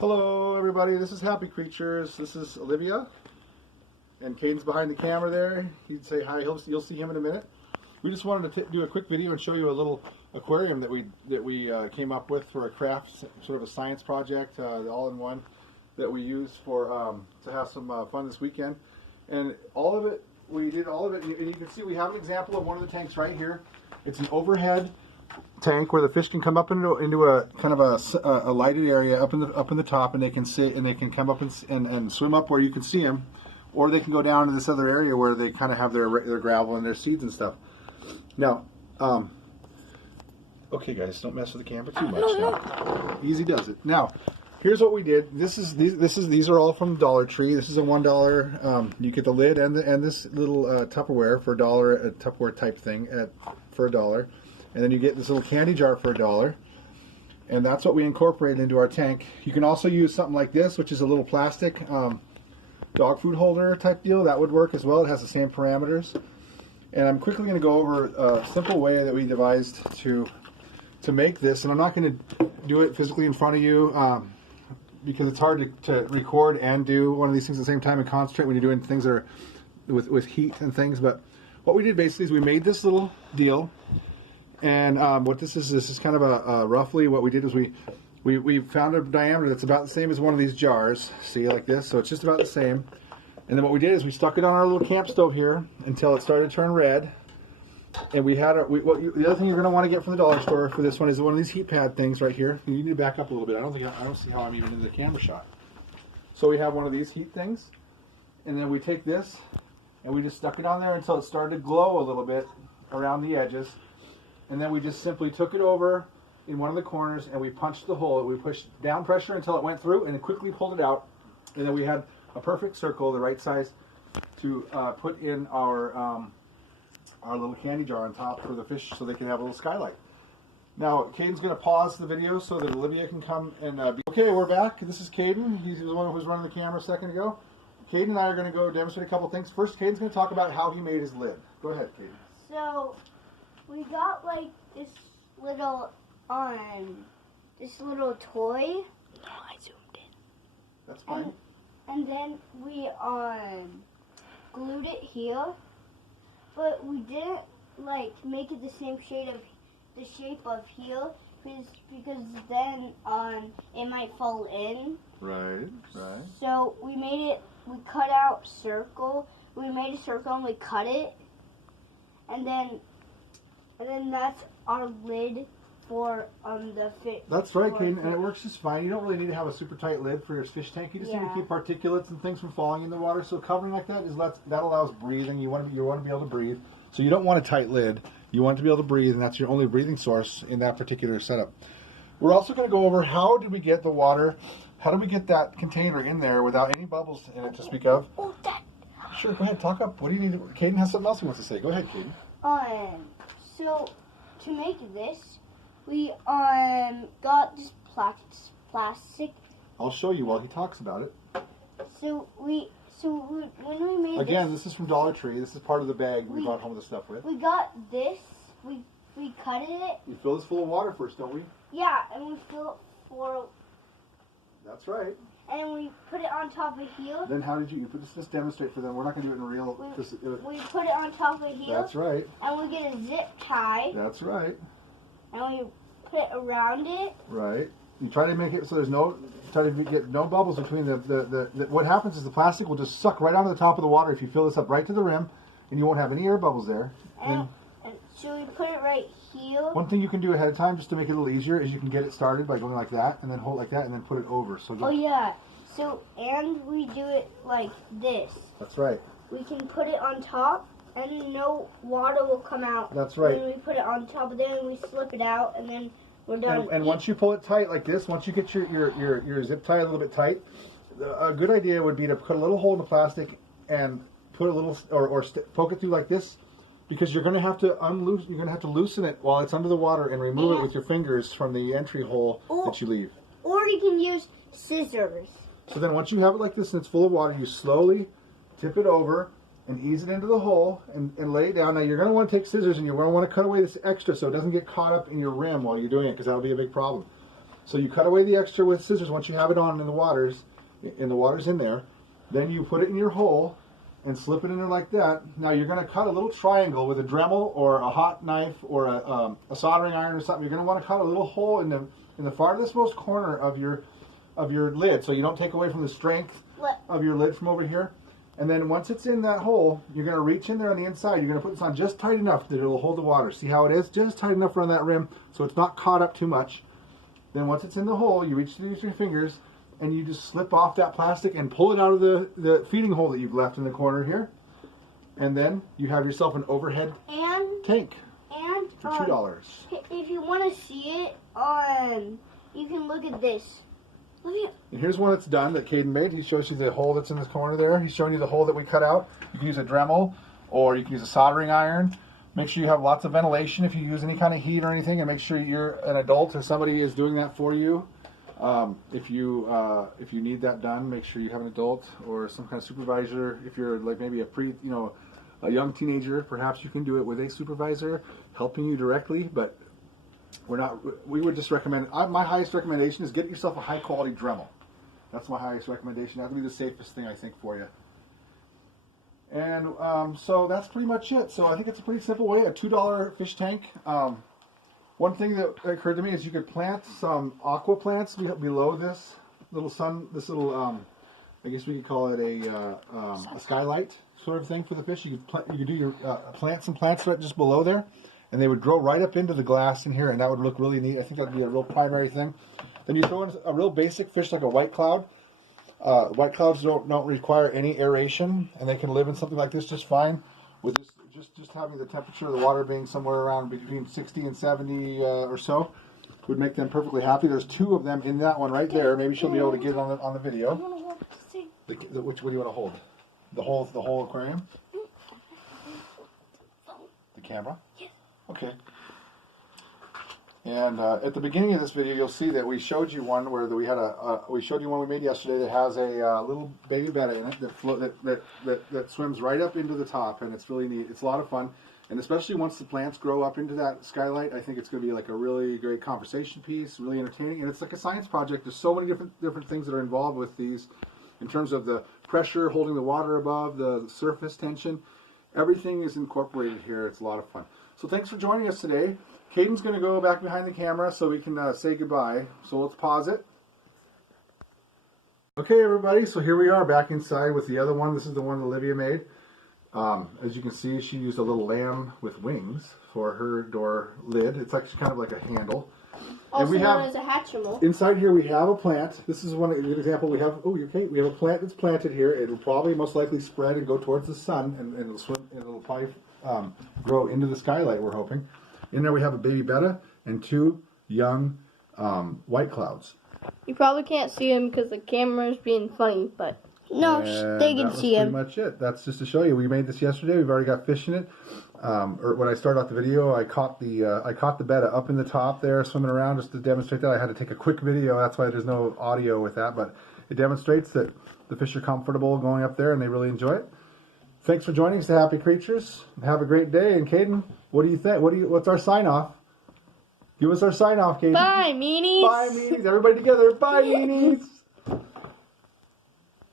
Hello everybody, this is Happy Creatures. This is Olivia, and Caden's behind the camera there. He'd say hi. You'll see him in a minute. We just wanted to do a quick video and show you a little aquarium that we came up with for a craft, sort of a science project, the all-in-one that we use for to have some fun this weekend. And we did all of it, and you can see we have an example of one of the tanks right here. It's an overhead tank where the fish can come up into a kind of a lighted area up in the top, and they can sit and they can come up and swim up where you can see them, or they can go down to this other area where they kind of have their gravel and their seeds and stuff. Now, okay guys, don't mess with the camera too much. Now. Easy does it. Now, here's what we did. These are all from Dollar Tree. This is a $1. You get the lid and this little Tupperware for $1, a Tupperware type thing for $1. And then you get this little candy jar for $1, and that's what we incorporated into our tank. You can also use something like this, which is a little plastic dog food holder type deal. That would work as well. It has the same parameters. And I'm quickly going to go over a simple way that we devised to make this. And I'm not going to do it physically in front of you because it's hard to record and do one of these things at the same time and concentrate when you're doing things that are with heat and things. But what we did basically is we made this little deal. And what this is kind of a roughly what we did is we found a diameter that's about the same as one of these jars. See, like this. So it's just about the same. And then what we did is we stuck it on our little camp stove here until it started to turn red. And we had the other thing you're going to want to get from the dollar store for this one is one of these heat pad things right here. You need to back up a little bit. I don't see how I'm even in the camera shot. So we have one of these heat things, and then we take this and we just stuck it on there until it started to glow a little bit around the edges. And then we just simply took it over in one of the corners and we punched the hole. We pushed down pressure until it went through and then quickly pulled it out. And then we had a perfect circle, the right size, to put in our little candy jar on top for the fish so they can have a little skylight. Now, Caden's going to pause the video so that Olivia can come and be... Okay, we're back. This is Caden. He's the one who was running the camera a second ago. Caden and I are going to go demonstrate a couple things. First, Caden's going to talk about how he made his lid. Go ahead, Caden. So... we got like this little toy. No, I zoomed in. That's fine. And then we glued it here, but we didn't like make it the shape of here because then it might fall in. Right. So we made a circle and we cut it, and then that's our lid for the fish. That's right, Caden, and it works just fine. You don't really need to have a super tight lid for your fish tank. You just need to keep particulates and things from falling in the water. So covering like that that allows breathing. You want to be able to breathe. So you don't want a tight lid. You want to be able to breathe, and that's your only breathing source in that particular setup. We're also going to go over how did we get the water, how do we get that container in there without any bubbles in it to speak of. Oh, Dad. Sure, go ahead, talk up. What do you need? Caden has something else he wants to say. Go ahead, Caden. So to make this, we got this plastic. I'll show you while he talks about it. So when we made again, this is from Dollar Tree. This is part of the bag we brought home the stuff with. We got this. We cut it. We fill this full of water first, don't we? Yeah, and we fill it full. That's right. And we put it on top of here. Then how did you put this? Just demonstrate for them. We're not going to do it in real. We put it on top of here. That's right. And we get a zip tie. That's right. And we put it around it. Right. You try to make it so there's try to get no bubbles between what happens is the plastic will just suck right onto the top of the water if you fill this up right to the rim, and you won't have any air bubbles there. And so we put it right here. One thing you can do ahead of time just to make it a little easier is you can get it started by going like that and then hold it like that and then put it over. So oh yeah. So and we do it like this. That's right. We can put it on top and no water will come out. That's right. And then we put it on top of there and we slip it out and then we're done. And once you pull it tight like this, once you get your zip tie a little bit tight, a good idea would be to put a little hole in the plastic and put a little poke it through like this. Because you're going to have to loosen it while it's under the water and remove it with your fingers from the entry hole that you leave. Or you can use scissors. So then once you have it like this and it's full of water, you slowly tip it over and ease it into the hole and lay it down. Now you're going to want to take scissors and you're going to want to cut away this extra so it doesn't get caught up in your rim while you're doing it because that'll be a big problem. So you cut away the extra with scissors once you have it on in the water's in there. Then you put it in your hole and slip it in there like that. Now you're going to cut a little triangle with a Dremel or a hot knife or a soldering iron or something. You're going to want to cut a little hole in the farthest most corner of your lid, so you don't take away from the strength of your lid from over here. And then once it's in that hole, you're going to reach in there on the inside. You're going to put this on just tight enough that it'll hold the water. See how it is? Just tight enough around that rim so it's not caught up too much. Then once it's in the hole, you reach through with your fingers and you just slip off that plastic and pull it out of the feeding hole that you've left in the corner here. And then you have yourself an overhead tank for $2. If you want to see it, you can look at this. And here's one that's done that Caden made. He shows you the hole that's in this corner there. He's showing you the hole that we cut out. You can use a Dremel or you can use a soldering iron. Make sure you have lots of ventilation if you use any kind of heat or anything, and make sure you're an adult and somebody is doing that for you. If you need that done, make sure you have an adult or some kind of supervisor. If you're like maybe a young teenager, perhaps you can do it with a supervisor helping you directly, but we would just recommend, my highest recommendation is get yourself a high quality Dremel. That's my highest recommendation. That would be the safest thing I think for you. And so that's pretty much it. So I think it's a pretty simple way, a $2 fish tank. One thing that occurred to me is you could plant some aqua plants below this little I guess we could call it a skylight sort of thing for the fish. You could do your plant some plants right just below there, and they would grow right up into the glass in here, and that would look really neat. I think that would be a real primary thing. Then you throw in a real basic fish like a white cloud. White clouds don't require any aeration, and they can live in something like this just fine with this, just having the temperature of the water being somewhere around between 60 and 70 or so would make them perfectly happy. There's 2 of them in that one right there. Maybe she'll be able to get it on the video. Which one do you want to hold? The whole aquarium? The camera? Yes. Okay. And at the beginning of this video, you'll see that we showed you one where we showed you one we made yesterday that has a little baby betta in it that swims right up into the top, and it's really neat. It's a lot of fun, and especially once the plants grow up into that skylight, I think it's going to be like a really great conversation piece, really entertaining, and it's like a science project. There's so many different things that are involved with these, in terms of the pressure holding the water above, the surface tension. Everything is incorporated here. It's a lot of fun. So thanks for joining us today. Caden's going to go back behind the camera so we can say goodbye. So let's pause it. Okay, everybody, so here we are back inside with the other one. This is the one Olivia made. As you can see, she used a little lamb with wings for her door lid. It's actually kind of like a handle. Also known as a Hatchimal. Inside here we have a plant. This is one example. We have we have a plant that's planted here. It'll probably most likely spread and go towards the sun, and it'll swim. It'll probably grow into the skylight, we're hoping. In there we have a baby betta and 2 young white clouds. You probably can't see him because the camera's being funny, but no, they can see him. That's pretty much it. That's just to show you. We made this yesterday. We've already got fish in it. Or when I started off the video, I caught the betta up in the top there, swimming around just to demonstrate that. I had to take a quick video. That's why there's no audio with that, but it demonstrates that the fish are comfortable going up there and they really enjoy it. Thanks for joining us, the Happy Creatures. Have a great day. And Caden, what do you think? What's our sign off? Give us our sign off, Caden. Bye, meanies. Bye, meanies. Everybody together. Bye, meanies.